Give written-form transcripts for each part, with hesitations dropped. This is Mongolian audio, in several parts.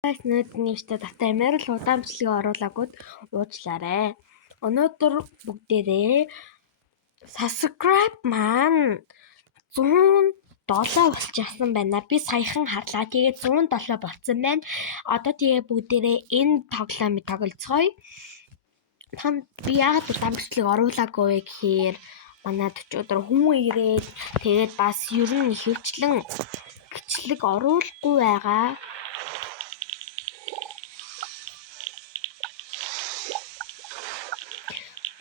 Нүүднийвчтэй давтаа Америк удаамжлалыг оруулаагүйд уучлаарай. Өнөөдөр бүгдээрээ subscribe маань 107 болчихсон байна. Би саяхан харлаа. Тэгээд 107 болцсон байна. Одоо тэгээ бүгдээрээ энэ тоглоомыг тоглоцгоё. Би яагаад удаамжлалыг оруулаагүй вэ гэхээр манайд өчигдөр хүн ирээд тэгээд бас ер нь хөвчлэн гिचлэг оруулахгүй байгаа.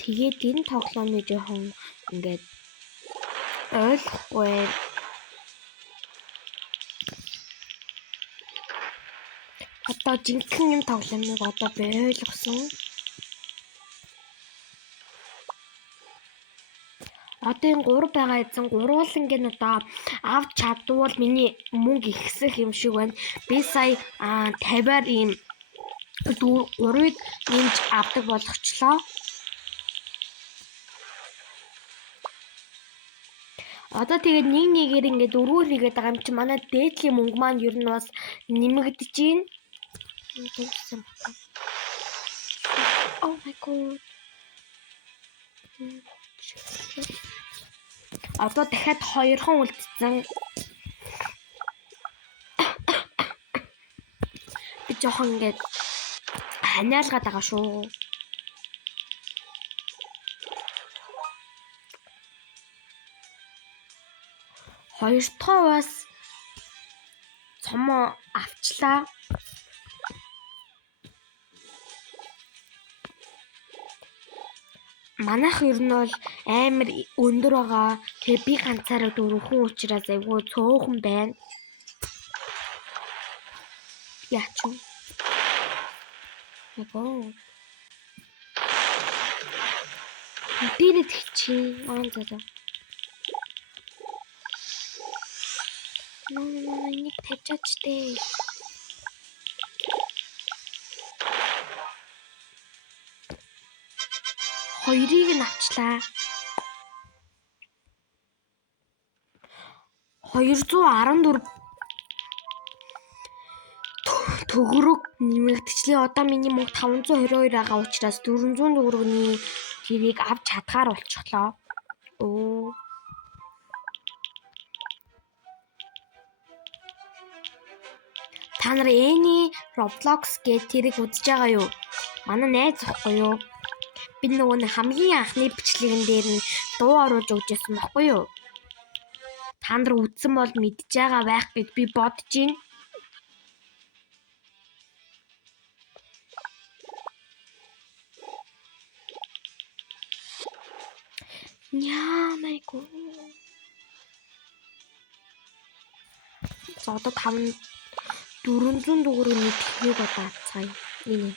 Тэгээд энэ тоглоомыг жоохон ингээд ойлгохгүй. Одоо жинхэнэ энэ тоглоомыг одоо би ойлгосон. Одоо энэ 3 байгаа эзэн гурвууланг нь одоо авч чадвал миний мөнгө ихсэх юм шиг байна. Би сая 50-аар ийм 3-ыг нэмж авдаг болгочлоо. Одоо тэгээд нэгээр ингээд өргөөр хийгээд байгаа юм чи манай дээдлийн мөнгө маань ер нь бас нэмэгдэж байна. Oh my god. Одоо дахиад 2хан үлдсэн. Би жоохон ингээд ханиалгаад байгаа шүү. Хоёр дахь бас цомоо авчлаа. Манайх ер нь бол амар өндөр байгаа. Тэгээ би ганцаараа 4 хүн учраас айгүй цөөхөн байна. Яач вэ? Ого. Бирэд хичи. За. Нэг тавьчаачтэй. Хоёрыг нь авчлаа. 214 төгрөг нэмэгдчихлээ. Одоо миний мөнгө 522 байгаа учраас 400 төгрөгийн тэрийг авч чадгаар болчихлоо. Оо. Та нар Эни Roblox гэж тэрийг үзэж байгаа юу? Манай найз واخгүй юу? Би нөгөө хамгийн анхны бичлэгэн дээр нь дуу оруулж өгч байсан байхгүй юу? Та нар үзсэн бол мэдж байгаа байх гэж би бодож байна. Яамайгүй. За одоо 400 төгрөгийн тэрийг одоо авцгаая. Энэ.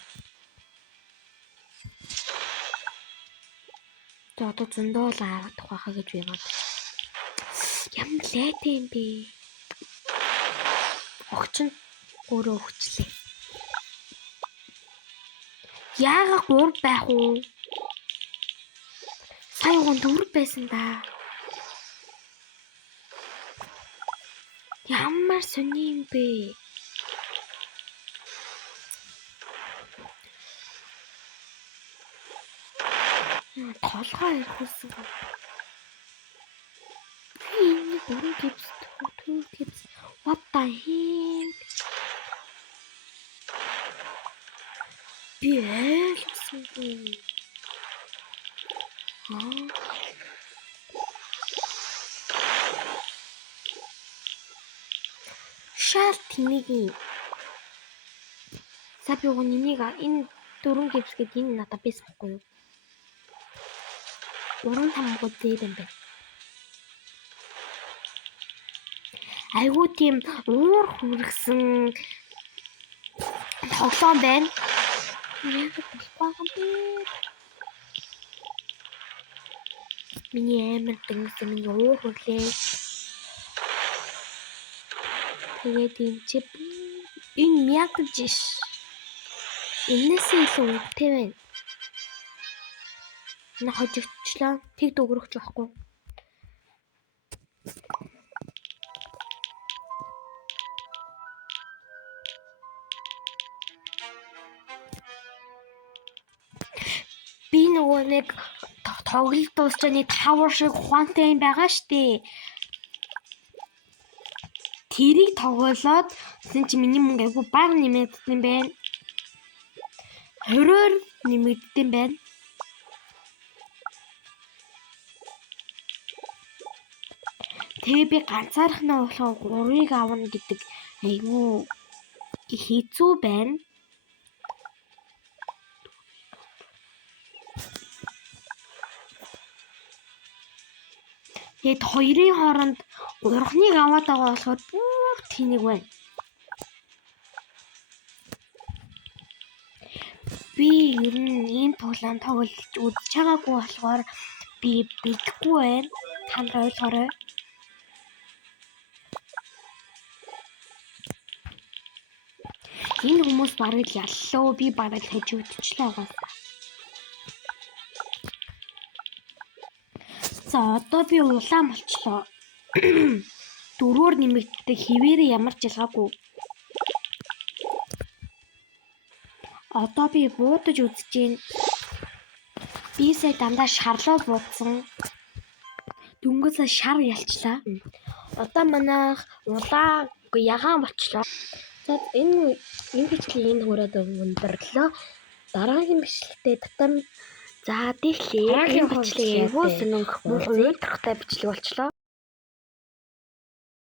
За одоо зөндөө л авах тухайхаа гэж би бодож. Ямар лайтай юм бэ? Огч нь өөрөө өгчлээ. Яага 3 байх уу? Сая 4 байсан да. Ямар сони юм бэ? Толгой ирсэн. Энэ 3 гипс, 2 гипс. What the hell? Би ялсан. Шал тэнийгийн. Саби гонёнийг энэ 4 гипс гэдэг энэ надад байсан байхгүй юу? 3 хамгууд дээр юм байна. Айгуу тийм уур хүргсэн тоглоом байна. Яг болохгүй юм бэ? Миний амар дэнгсэн миний уур хүрлээ. Тэгээд энэ чип энэ мягж. Энэс илүү үнэтэй байна. Энэ хожигдчлаа. Тэг дөгрөгч байхгүй. энэ нөгөө нэг тоглолт дуусчааны tower шиг ухаантай юм байгаа штэ. Тэрийг тоглоод тэгсэн чи миний мөнгө айгу бага нэмэгдсэн юм байна. 20-оор нэмэгдсэн байна. Тэгээ би ганцаархнаа болохоо 3-ыг авна гэдэг айгу хэцүү байна. Тэгэд 2-ын хооронд 3-ыг аваад байгаа болохоор бүр тэнэг байна. Би ер нь ийм тоглоом тоглож үзэж байгаагүй болохоор би бидэхгүй байна. Та нар ойлгоорой. Энэ хүмүүс барыг яллаа. Би барыг хажигдчихлаа угаасаа. За одоо би улаан болчлоо. 4-оор нэмэгддэг хэвээрээ ямар ч ялгаагүй. Одоо би буудаж үзэж гин. Би сая дандаа шарлоо буудсан. Дөнгөөсөө шар ялчлаа. Одоо манайх улаан ягаан болчлоо. За энэ бичлэгийг энэ хүрээд өндөрлөө. Дараагийн бичлэгтээ татам за тэгэхээр энэ бичлэгийг өөс нэг уйлдахтай бичлэг болчлоо.